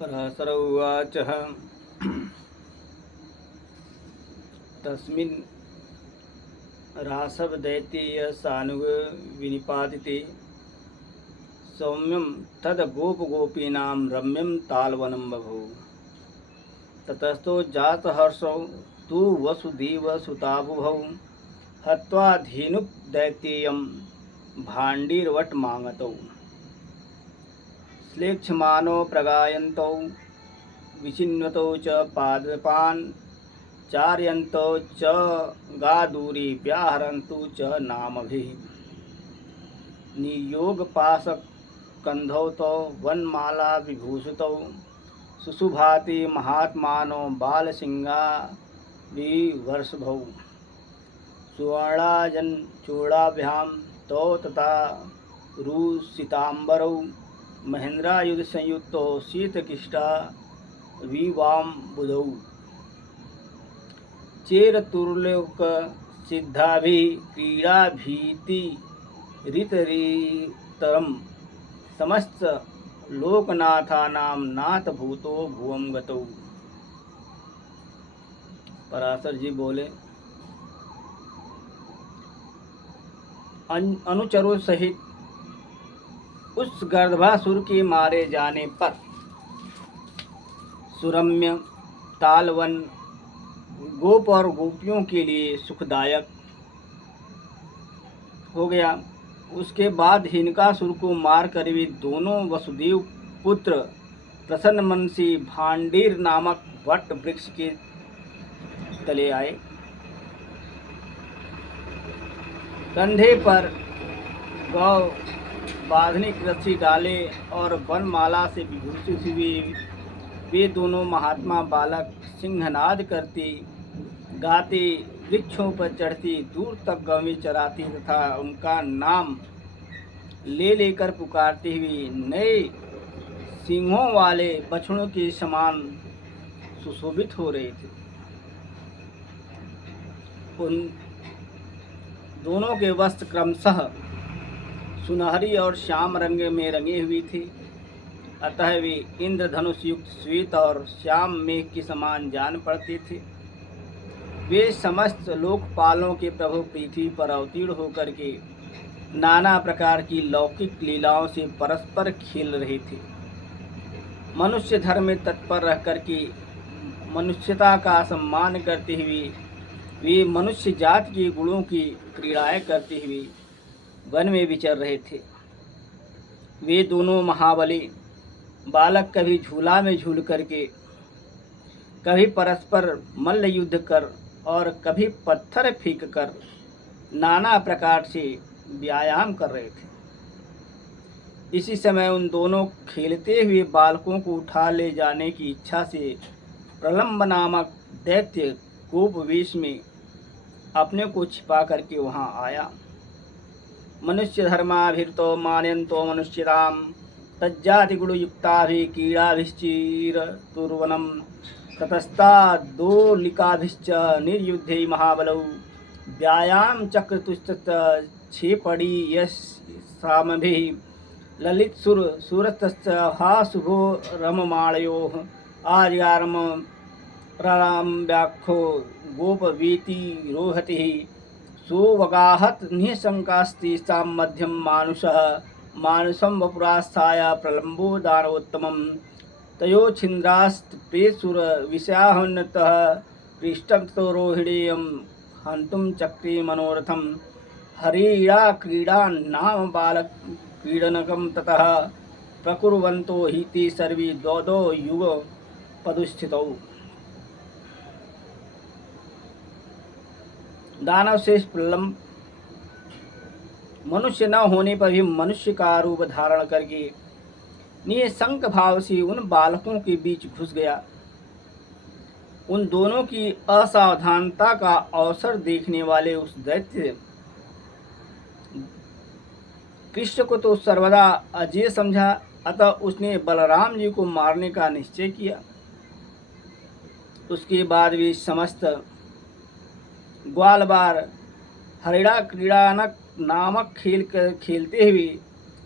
पराशर उवाच तस्मिन् रासवदैत्यसानुग विनिपातिते सौम्यं तद गोपगोपीनां रम्यं तालवनं बभूव। ततस्तो जातहर्षौ तु वसुदेवसुताबुभौ हत्वा धेनुकदैत्येयं भाण्डीरवटमागतौ श्लेक्षमाणो प्रगायन्तौ विचिन्वतौ च पादपान् चारयन्तौ च गादूरी व्याहरन्तु च नामभिः नियोगपाशकन्धौ तौ वनमाला विभूषितौ सुशुभाति महात्मानो बालसिंहाविवर्षभौ सुवर्णाजनचूडाभ्यां तौ तथा रुसिताम्बरौ महेन्द्रायुधसंयुक्तौ शीतकिष्टा विवाम्बुधौ चेरतुर्लोकसिद्धाभिः क्रीडाभीतिरितरितरं समस्त लोकनाथानां नाथभूतो भुवं गतौ। पराशर जी बोले, अनुचरों सहित उस गर्दभासुर के मारे जाने पर सुरम्य तालवन गोप और गोपियों के लिए सुखदायक हो गया। उसके बाद हिनकासुर को मारकर वे दोनों वसुदेव पुत्र प्रसन्न मन से भांडीर नामक वट वृक्ष के तले आए। कंधे पर गौ बांधने की रस्सी डाले और वनमाला से विभूषित हुए वे दोनों महात्मा बालक सिंहनाद करते गाते वृक्षों पर चढ़ती दूर तक गवें चराती तथा उनका नाम ले लेकर पुकारते हुए नए सिंहों वाले बछड़ों के समान सुशोभित हो रहे थे। उन दोनों के वस्त्र क्रमशः सुनहरी और श्याम रंग में रंगे हुए थे, अतः वे इंद्रधनुष युक्त श्वेत और श्याम मेघ के समान जान पड़ते थे। वे समस्त लोकपालों के प्रभु पृथ्वी पर अवतीर्ण होकर के नाना प्रकार की लौकिक लीलाओं से परस्पर खेल रहे थे। मनुष्य धर्म में तत्पर रह कर के मनुष्यता का सम्मान करते हुए वे मनुष्य जात के गुणों की क्रीड़ाएं करते हुए वन में विचर रहे थे। वे दोनों महाबली बालक कभी झूला में झूल करके, कभी परस्पर मल्ल युद्ध कर और कभी पत्थर फेंक कर नाना प्रकार से व्यायाम कर रहे थे। इसी समय उन दोनों खेलते हुए बालकों को उठा ले जाने की इच्छा से प्रलंब नामक दैत्य कोप वेश में अपने को छिपा करके वहां आया। मनुष्य धर्माभिर्तो मानयन्तो मनुष्यतां तज्जाति गुणयुक्ताभि कीड़ाभिश्चिर तुर्वनम ततस्तादोलिकाभिश्च निर्युद्धे महाबलौ व्यायाम चक्रतुष्ट क्षेपड़ी यशामभिः ललितसुर सुरतश्च हा शुभो रममाणयोः आर्यारम प्रराम व्याख्यो गोपवीति रोहतिः सोवगाहत निःशङ्कास्ति सां मध्यम मानुषः मानुषं वपुरास्थाय प्रलम्बो दानवोत्तमं तयोच्छिन्द्रास्तप्रेसुर विषयाहन्यतः पृष्ठं ततो रोहिणीयं हन्तुं चक्रे मनोरथं हरिया क्रीडा नाम बालक क्रीडनकं ततः प्रकुर्वन्तो हि ते सर्वे द्वौ युग पदुस्थितौ। दानव शेष प्रलम्ब मनुष्य न होने पर भी मनुष्य का रूप धारण करके निःशंक भाव से उन बालकों के बीच घुस गया। उन दोनों की असावधानता का अवसर देखने वाले उस दैत्य कृष्ण को तो सर्वदा अजेय समझा, अतः उसने बलराम जी को मारने का निश्चय किया। उसके बाद वे समस्त ग्वालबार हरिड़ा क्रीड़ानक नामक खेल खेलते हुए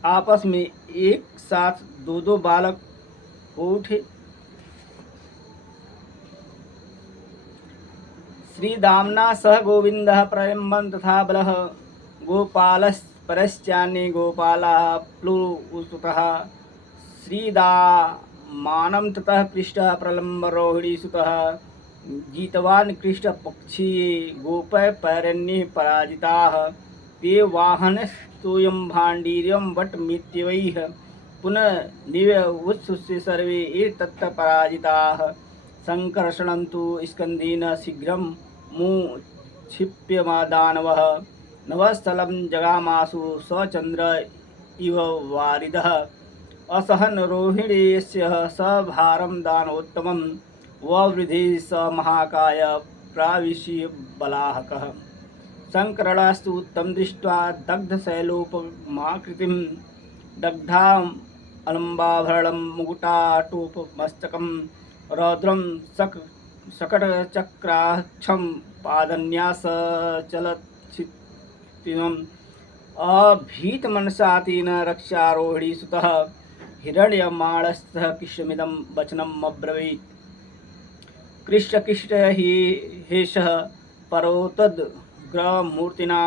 आपस में एक साथ दो बालक हो उठे। श्रीदाम्ना सह गोविन्दः प्रलम्बन् तथा बलः गोपालस्परश्चान्ये गोपालाः प्लुसुतः श्रीदामानं ततः पृष्ठः प्रलम्बरोहिणीसुतः जितवान् कृष्णपक्षी गोपैरन्ये पराजिताः ते वाहनस्तोयं भाण्डीर्यं वटमित्यवैः पुनः निव्युत्सुष्य सर्वे एतत् पराजिताः संकर्षणं तु स्कन्धेन शीघ्रं मुक्षिप्यमादानवः नभस्थलं जगामासु सचन्द्र इव वारिदः असहन रोहिणीस्य स भारं दानोत्तमं ववृधि स महाकाय प्राविश्य बलाहकः संकरणास्तु तं दृष्ट्वा दग्धशैलोपमाकृतिं दग्धाम् अलम्बाभरणं मुकुटाटोपमस्तकं रौद्रं शकटचक्राक्षं पादन्यासचलच्छितिनम् अभीतमनसा तेन रक्षारोहिणीसुतः हिरण्यमाणस्थः कृष्णमिदं वचनमब्रवीत् कृष्ण कृष्ण हि हेषः परोतद्ग्रमूर्तिना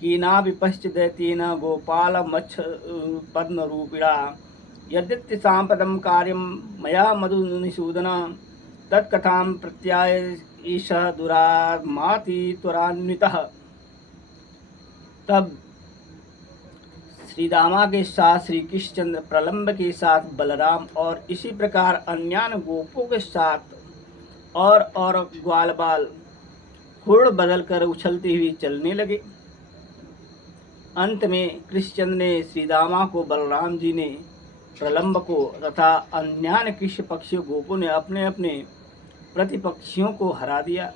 कीनापि पश्चिदैतेन गोपालमच्छपद्मरूपिणा यद्यपि साम्प्रतं कार्यं मया मधुनिसूदन तत्कथां प्रत्याय ईशः दुरात्माति त्वरान्वितः। तब श्रीदामा के साथ श्री कृष्णचंद्र प्रलम्ब के साथ बलराम और इसी प्रकार अन्यान्य गोपों के साथ और ग्वाल बाल हुड़ बदल कर उछलते हुए चलने लगे। अंत में कृष्णचंद्र ने श्रीदामा को, बलराम जी ने प्रलम्ब को तथा अन्यान्य कृष्ण पक्षियों गोपों ने अपने अपने प्रतिपक्षियों को हरा दिया।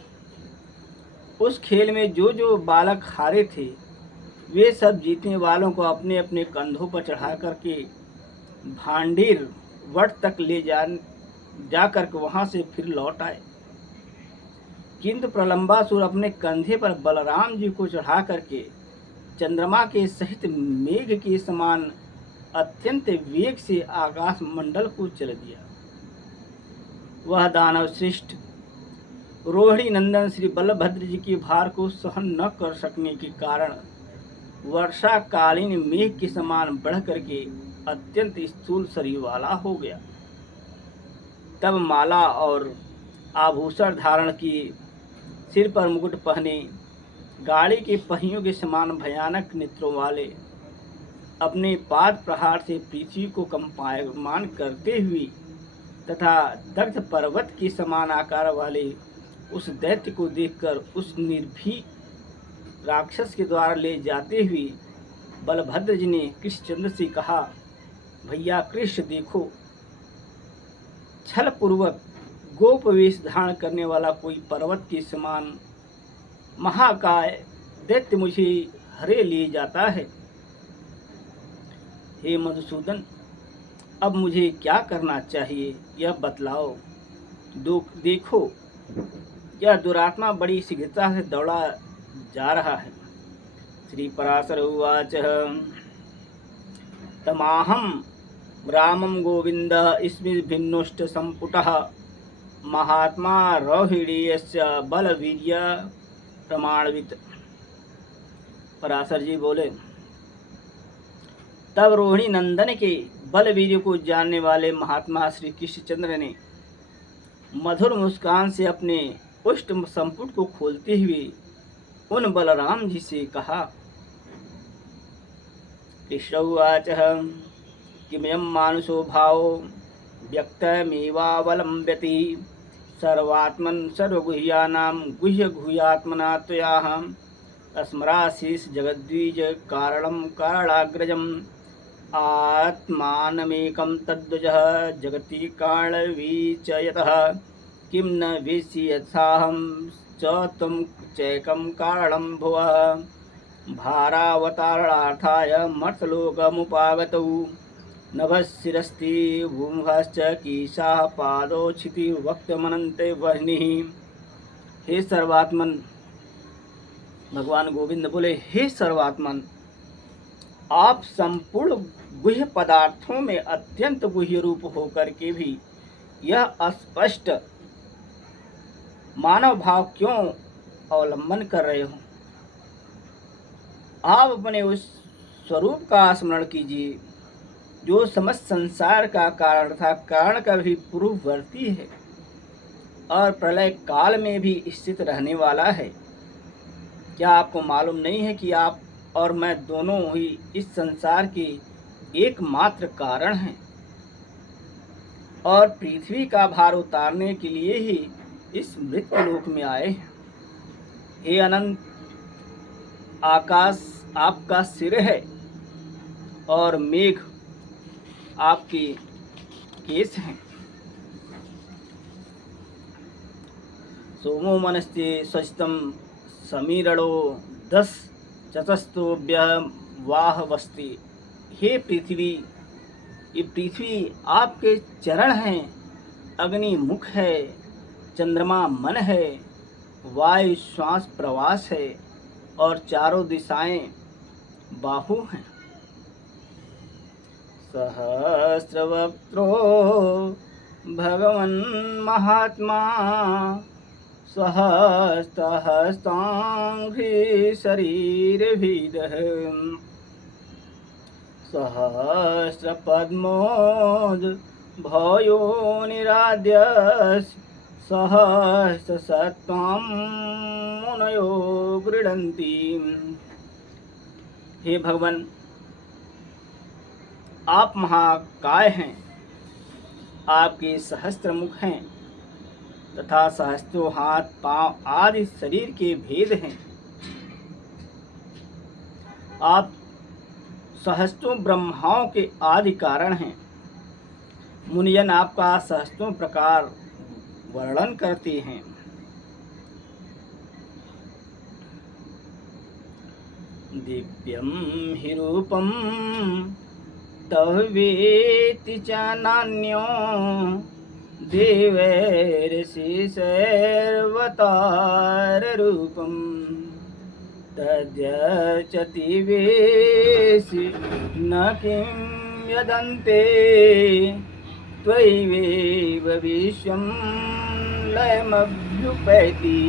उस खेल में जो जो बालक हारे थे वे सब जीतने वालों को अपने अपने कंधों पर चढ़ा करके भांडीर वट तक ले जाकर के वहां से फिर लौट आए। किंतु प्रलंबासुर अपने कंधे पर बलराम जी को चढ़ा करके चंद्रमा के सहित मेघ के समान अत्यंत वेग से आकाश मंडल को चल दिया। वह दानव श्रेष्ठ रोहिणी नंदन श्री बलभद्र जी के भार को सहन न कर सकने के कारण वर्षा कालीन मेघ के समान बढ़ करके अत्यंत स्थूल शरीर वाला हो गया। तब माला और आभूषण धारण किए, सिर पर मुकुट पहने, गाड़ी के पहियों के समान भयानक नेत्रों वाले, अपने पाद प्रहार से पृथ्वी को कंपायमान करते हुए तथा दग्ध पर्वत के समान आकार वाले उस दैत्य को देखकर उस निर्भीक राक्षस के द्वारा ले जाते हुए बलभद्र जी ने कृष्णचंद्र से कहा, भैया कृष्ण देखो, छल पूर्वक गोप वेश धारण करने वाला कोई पर्वत के समान महाकाय दैत्य मुझे हरे ले जाता है। हे मधुसूदन, अब मुझे क्या करना चाहिए यह बतलाओ। देखो, यह दुरात्मा बड़ी शीघ्रता से दौड़ा जा रहा है। श्री पराशर उवाच तमाहं रामं गोविंद स्मृति भिन्नोष्ट संपुटः महात्मा रोहिणीयस्य बलवीर्य प्रमाणवित। पराशर जी बोले, तब रोहिणी नंदन के बलवीर्य को जानने वाले महात्मा श्री कृष्णचंद्र ने मधुर मुस्कान से अपने उष्ट संपुट को खोलते हुए उन बलराम जी से कहा। कृष्ण उवाच किमयं मानुषो भावो व्यक्तमेवावलम्ब्यति सर्वात्मन् सर्वगुह्यानां गुह्यगुह्यात्मना त्वयाहं स्मराशीष जगद्वीज कारणं कारणाग्रजम् आत्मानमेकं तद्वजः जगति कारणवीचयतः किं न वेत्सि यथाहं च त्वं चैकं कारणं भुवः भारावतारणार्थाय मर्त्यलोकमुपागतौ नभश्शिरस्ति भूमभश्च कीशाः पादौ क्षिति वक्तमनन्ते वह्निः। हे सर्वात्मन, भगवान गोविंद बोले, हे सर्वात्मन, आप संपूर्ण गुह्य पदार्थों में अत्यंत गुह्य रूप होकर के भी यह अस्पष्ट मानव भाव क्यों अवलंबन कर रहे हो। आप अपने उस स्वरूप का स्मरण कीजिए जो समस्त संसार का कारण था, कारण का भी पूर्ववर्ती है और प्रलय काल में भी स्थित रहने वाला है। क्या आपको मालूम नहीं है कि आप और मैं दोनों ही इस संसार के एकमात्र कारण हैं और पृथ्वी का भार उतारने के लिए ही इस मृत्युलोक में आए हैं। हे अनंत, आकाश आपका सिर है और मेघ आपके केस हैं। सोमो मनस्ते सचितम समीरणो 10 चतस्तोभ्य वाह वस्ति। हे पृथ्वी, ये पृथ्वी आपके चरण हैं, अग्नि मुख है, चंद्रमा मन है, वायु श्वास प्रवास है और चारों दिशाएं बाहु हैं। सहस्रवक्त्रो भगवन् महात्मा सहस्रहस्तांघ्रि शरीरभिदः सहस्रपद्मोद भयो निराद्यस् सहस्रसत्त्वां मुनयो गृह्णन्ति। हे भगवान, आप महाकाय हैं, आपके सहस्त्र मुख हैं तथा सहस्त्रों हाथ पांव आदि शरीर के भेद हैं। आप सहस्त्रों ब्रह्माओं के आदि कारण हैं। मुनिजन आपका सहस्त्रों प्रकार वर्णन करते हैं। दिव्यं हि रूपं तव वेति च नान्यो देवैर्षिशैर्वताररूपं तद्यचति वेशि न किं यदन्ते त्वयैव विश्वं लयमभ्युपैति।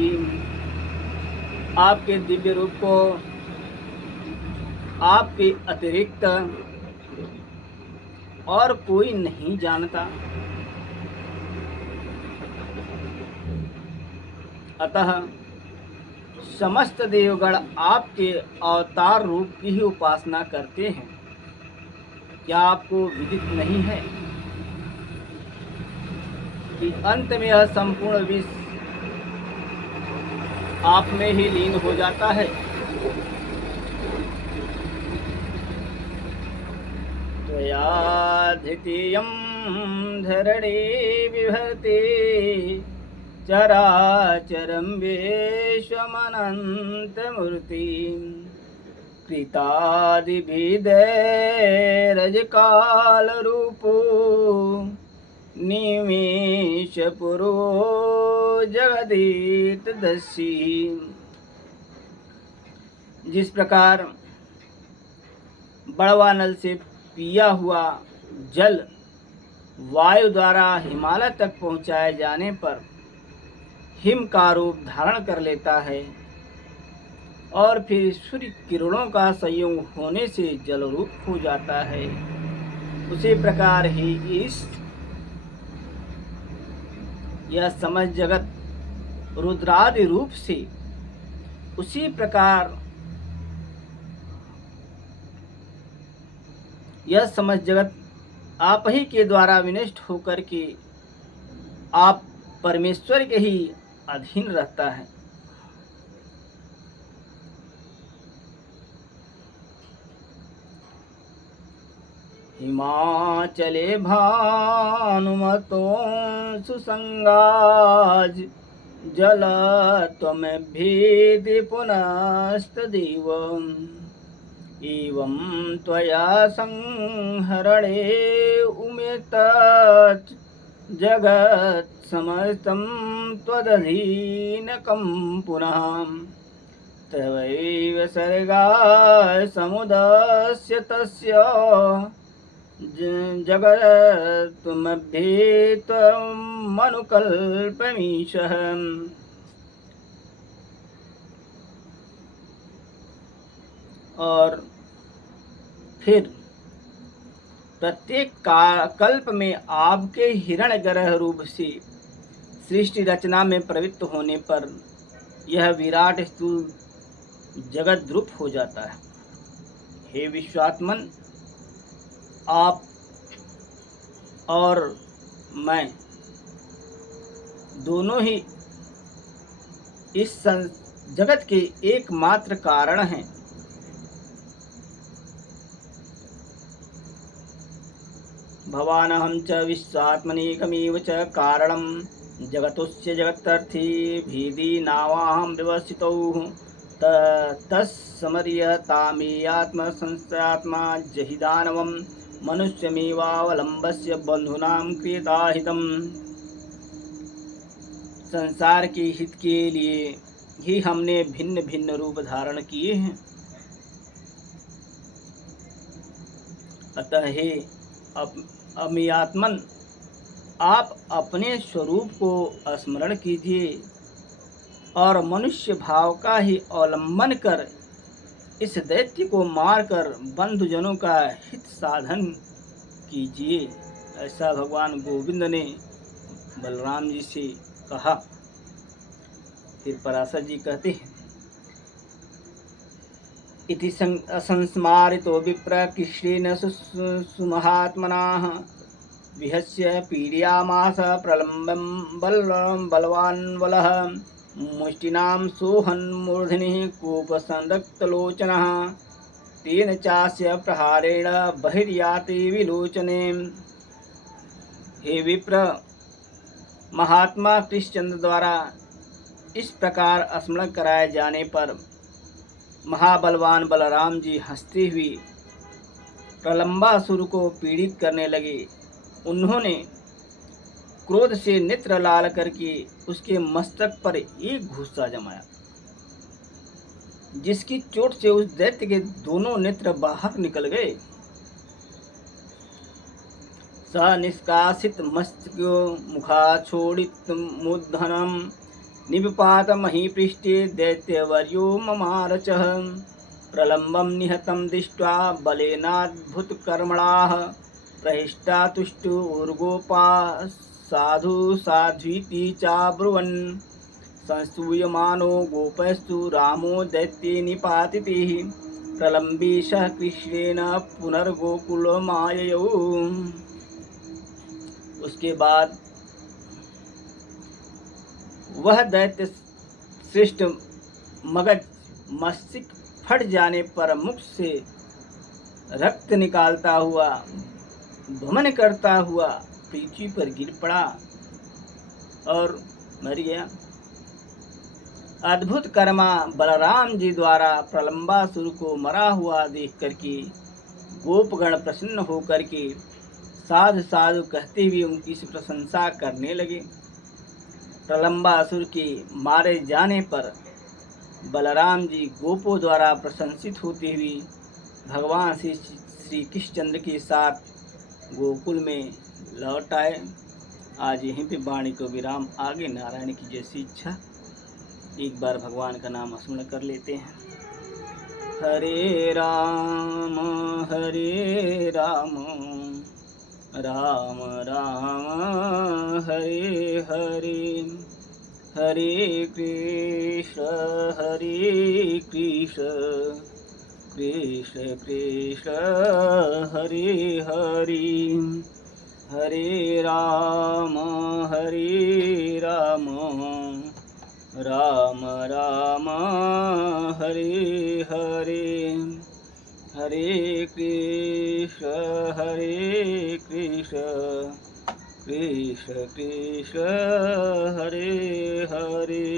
आपके दिव्य रूप को आपके अतिरिक्त और कोई नहीं जानता, अतः समस्त देवगण आपके अवतार रूप की ही उपासना करते हैं। क्या आपको विदित नहीं है कि अंत में यह संपूर्ण विश्व आप में ही लीन हो जाता है? त्वया द्वितीयं धरणे विभर्ते चराचरं विश्वमनन्तमूर्तिं कृतादिभिदैरजकालरूपो निमेषपूर्वो जगदीतदर्शी। जिस प्रकार बड़वा नल से पिया हुआ जल वायु द्वारा हिमालय तक पहुँचाए जाने पर हिम का रूप धारण कर लेता है और फिर सूर्य किरणों का संयोग होने से जल रूप हो जाता है, उसी प्रकार ही इस यह समस्त जगत रुद्रादि रूप से उसी प्रकार यह समस्त जगत आप ही के द्वारा विनष्ट होकर के आप परमेश्वर के ही अधीन रहता है। हिमाचले भानुमतो सुसंगाज जल त्वमभ्येति पुनस्तदेव एवं त्वया संहरणे उमेतत् जगत् समस्तं त्वदधीनकं पुनः तवैव सर्गा समुदस्य तस्य जगत्त्वमभ्ये त्वमनुकल्पमीशः। और फिर प्रत्येक कल्प में आपके हिरण्यगर्भ रूप से सृष्टि रचना में प्रवृत्त होने पर यह विराट स्थूल जगत द्रुप हो जाता है। हे विश्वात्मन, आप और मैं दोनों ही इस जगत के एकमात्र कारण हैं। भवानहं च विश्वात्मनेकमेव च कारणं जगतोऽस्य जगत्तर्थी भेदीनावाहं व्यवस्थितौ तत्समर्यतामेयात्मसंस्थयात्मा जहिदानवं मनुष्यमेवावलम्बस्य बन्धूनां क्रियताहितम्। संसार के हित के लिए ही हमने भिन्न भिन्न रूप धारण किए हैं। अतः हे अमियात्मन, आप अपने स्वरूप को स्मरण कीजिए और मनुष्य भाव का ही अवलंबन कर इस दैत्य को मारकर बंधुजनों का हित साधन कीजिए। ऐसा भगवान गोविंद ने बलराम जी से कहा। फिर पराशर जी कहते हैं, इति असंस्मारितो विप्र कृष्णेन सुमहात्मनाः विहस्य पीडयामास प्रलम्बं बलवान् बलः मुष्टिनां सोहन्मूर्धनिः कूपसंरक्तलोचनः तेन चास्य प्रहारेण बहिर्याति विलोचने। हे विप्र, महात्मा कृष्णचंद्र द्वारा इस प्रकार स्मरण कराए जाने पर महाबलवान बलराम जी हंसते हुए प्रलंबासुर को पीड़ित करने लगे। उन्होंने क्रोध से नेत्र लाल करके उसके मस्तक पर एक घूंसा जमाया, जिसकी चोट से उस दैत्य के दोनों नेत्र बाहर निकल गए। स निष्कासित मस्तको मुखाछोड़ित मूर्धनम निपात महीपृष्ठे दैत्यवर्यो ममारचः प्रलम्बं निहतं दृष्ट्वा बलेनाद्भुतकर्मणाः प्रहिष्टा तुष्टु ऊर्गोपा साधु साध्वीति चाब्रुवन् संस्तूयमानो गोपस्तु रामो दैत्ये निपातितः प्रलम्बीशः कृष्णेन पुनर्गोकुलमाययौ। उसके बाद वह दैत्य श्रेष्ठ मगज मस्तिष्क फट जाने पर मुख से रक्त निकालता हुआ भ्रमण करता हुआ पृथ्वी पर गिर पड़ा और मर गया। अद्भुत कर्मा बलराम जी द्वारा प्रलंबासुर को मरा हुआ देख करके गोपगण प्रसन्न होकर के साधु साधु कहते हुए उनकी प्रशंसा करने लगे। प्रलंबासुर के मारे जाने पर बलराम जी गोपों द्वारा प्रशंसित होते हुए भगवान श्री कृष्णचंद्र के साथ गोकुल में लौट आए। आज यहीं पे वाणी को विराम, आगे नारायण की जैसी इच्छा। एक बार भगवान का नाम स्मरण कर लेते हैं। हरे राम राम राम हरे हरे, हरे कृष्ण कृष्ण कृष्ण हरे हरे, हरे राम राम राम हरे हरे, हरे कृष्ण कृष्ण कृष्ण हरे हरे।